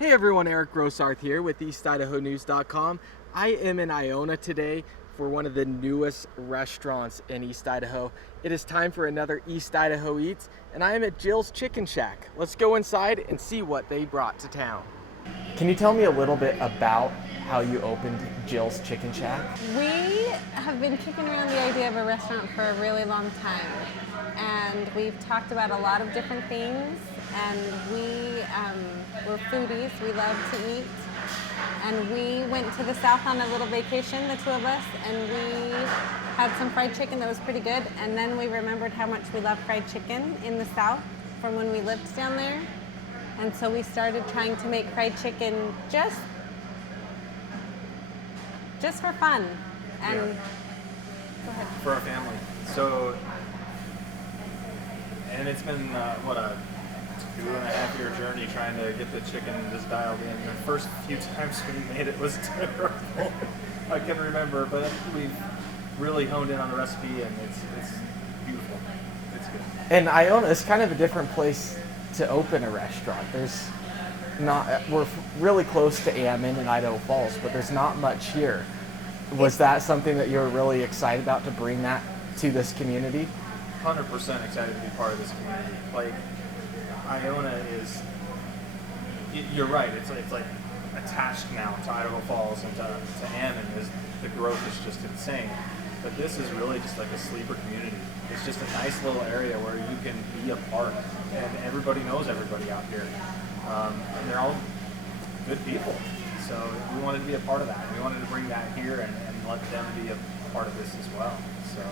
Hey everyone, Eric Grossarth here with EastIdahoNews.com. I am in Iona today for one of the newest restaurants in East Idaho. It is time for another East Idaho Eats, and I am at Jill's Chicken Shack. Let's go inside and see what they brought to town. Can you tell me a little bit about how you opened Jill's Chicken Shack? We have been kicking around the idea of a restaurant for a really long time, and we've talked about a lot of different things, and we're foodies, we love to eat, and we went to the south on a little vacation, the two of us, and we had some fried chicken that was pretty good, and then we remembered how much we love fried chicken in the south from when we lived down there, and so we started trying to make fried chicken just for fun. And go ahead. For our family. So, and it's been a 2.5 year journey trying to get the chicken just dialed in. The first few times we made it was terrible. I can remember, but we've really honed in on the recipe, and it's beautiful. It's good. And Iona is kind of a different place to open a restaurant. We're really close to Ammon and Idaho Falls, but there's not much here. Was that something that you were really excited about, to bring that to this community? 100% excited to be part of this community. Like, Iona is, you're right, it's like attached now to Idaho Falls and to Ammon. The growth is just insane. But this is really just like a sleeper community. It's just a nice little area where you can be a part, and everybody knows everybody out here. And they're all good people. So we wanted to be a part of that. We wanted to bring that here and let them be a part of this as well. So.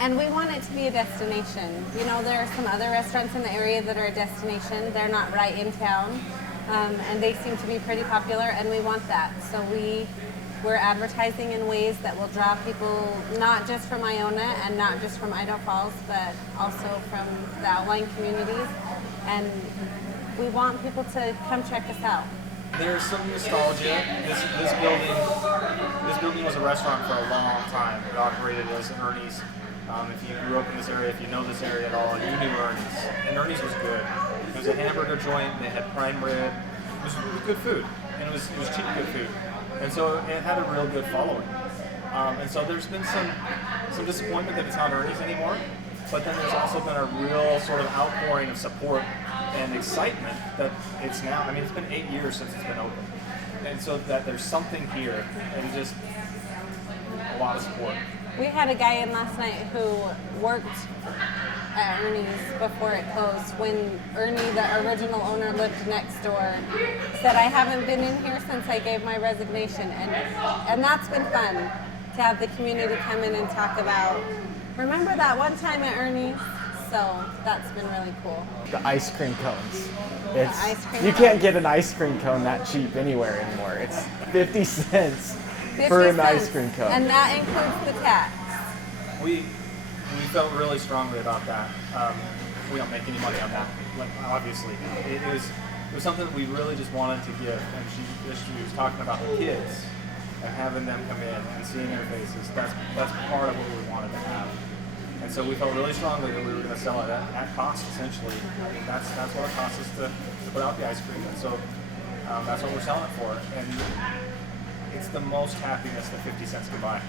And we want it to be a destination. You know, there are some other restaurants in the area that are a destination. They're not right in town, and they seem to be pretty popular, and we want that. So we're advertising in ways that will draw people not just from Iona and not just from Idaho Falls, but also from the outlying communities. And we want people to come check us out. There's some nostalgia. This building was a restaurant for a long time. It operated as Ernie's. If you grew up in this area, if you know this area at all, you knew Ernie's. And Ernie's was good. It was a hamburger joint. They had prime rib. It was good food, and it was cheap good food. And so it had a real good following. And so there's been some disappointment that it's not Ernie's anymore. But then there's also been a real sort of outpouring of support and excitement that it's now. I mean, it's been 8 years since it's been open, and so that there's something here, and just a lot of support. We had a guy in last night who worked at Ernie's before it closed. When Ernie, the original owner, lived next door, said, "I haven't been in here since I gave my resignation," and that's been fun to have the community come in and talk about. Remember that one time at Ernie's? So that's been really cool. The ice cream cones. You Cones. can't get an ice cream cone that cheap anywhere anymore. It's 50 cents 50 for an cents, ice cream cone. and that includes the tax. We felt really strongly about that. We don't make any money on that, obviously. It was something that we really just wanted to give. And she was talking about the kids and having them come in and seeing their faces. That's part of what we wanted to have. And so we felt really strongly that we were going to sell it at cost, essentially. I mean, that's what it costs us to put out the ice cream. And so that's what we're selling it for. And it's the most happiness that 50 cents can buy.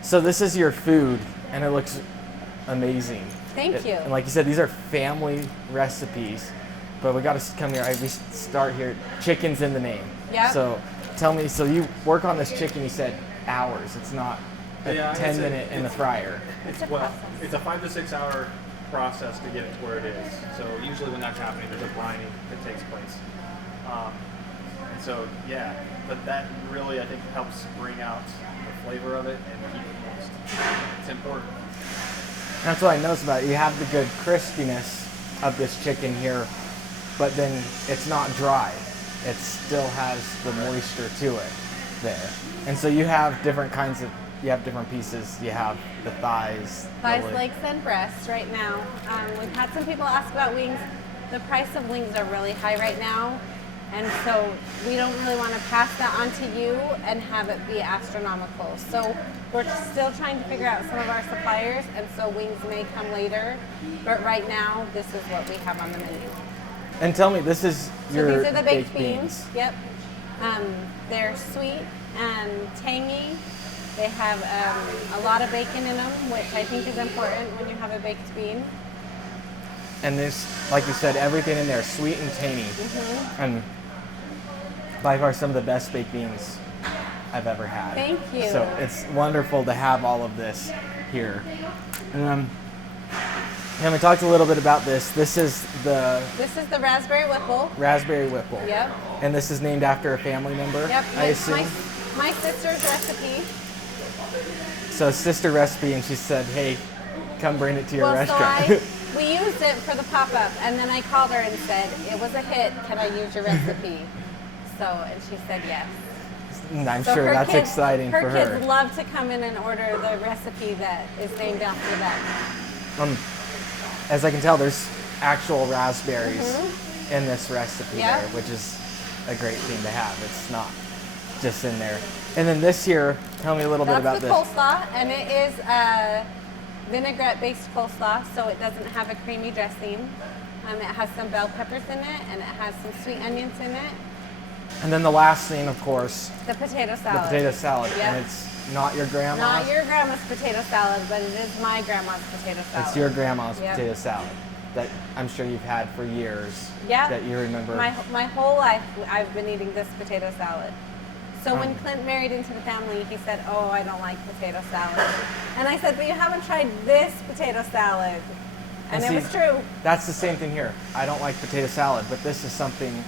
So this is your food, and it looks amazing. Thank you. And like you said, these are family recipes, but we got to come here. We start here. Chicken's in the name. Yep. So tell me, so you work on this chicken, you said hours. It's not a 10-minute in the fryer. It's a 5 to 6 hour process to get it to where it is. So usually when that's happening, there's a brining that takes place. And so, yeah, but that really, I think, helps bring out the flavor of it and keep it moist. It's important. That's what I noticed about it. You have the good crispiness of this chicken here, but then it's not dry. It still has the moisture to it there. And so you have different pieces. You have the thighs. Legs, and breasts right now. We've had some people ask about wings. The price of wings are really high right now, and so we don't really want to pass that on to you and have it be astronomical. So we're still trying to figure out some of our suppliers, and so wings may come later. But right now, this is what we have on the menu. And tell me, this is So your these are the baked beans. Yep. They're sweet and tangy. They have a lot of bacon in them, which I think is important when you have a baked bean. And this, like you said, everything in there, sweet and tangy. And by far some of the best baked beans I've ever had. Thank you. So it's wonderful to have all of this here. And we talked a little bit about this. This is the raspberry whipple. raspberry whipple. Yep. And this is named after a family member, Yep. I assume. My sister's recipe. So sister recipe, and she said, hey, come bring it to your restaurant. So we used it for the pop-up, and then I called her and said, it was a hit, can I use your recipe? And she said yes. And I'm So sure her that's kids- exciting for Her her. kids love to come in and order the recipe that is named after them. As I can tell, there's actual raspberries in this recipe Yeah. there, which is a great thing to have. It's not just in there. And then this here, tell me a little bit about That's the this. coleslaw, and it is a vinaigrette-based coleslaw, so it doesn't have a creamy dressing. It has some bell peppers in it, and it has some sweet onions in it. And then the last thing, of course, The potato salad. the potato salad. Yep. And it's not your grandma's. Not your grandma's potato salad, but it is my grandma's potato salad. It's your grandma's Yep. potato salad that I'm sure you've had for years. Yeah. That you remember. My whole life, I've been eating this potato salad. So when Clint married into the family, he said, oh, I don't like potato salad. And I said, but you haven't tried this potato salad. And see, it was true. That's the same thing here. I don't like potato salad, but this is something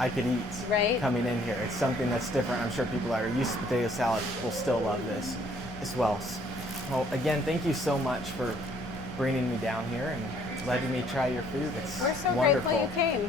I could eat Right. coming in here. It's something that's different. I'm sure people that are used to potato salad will still love this as well. Well, again, thank you so much for bringing me down here and letting me try your food. It's We're so wonderful. grateful you came.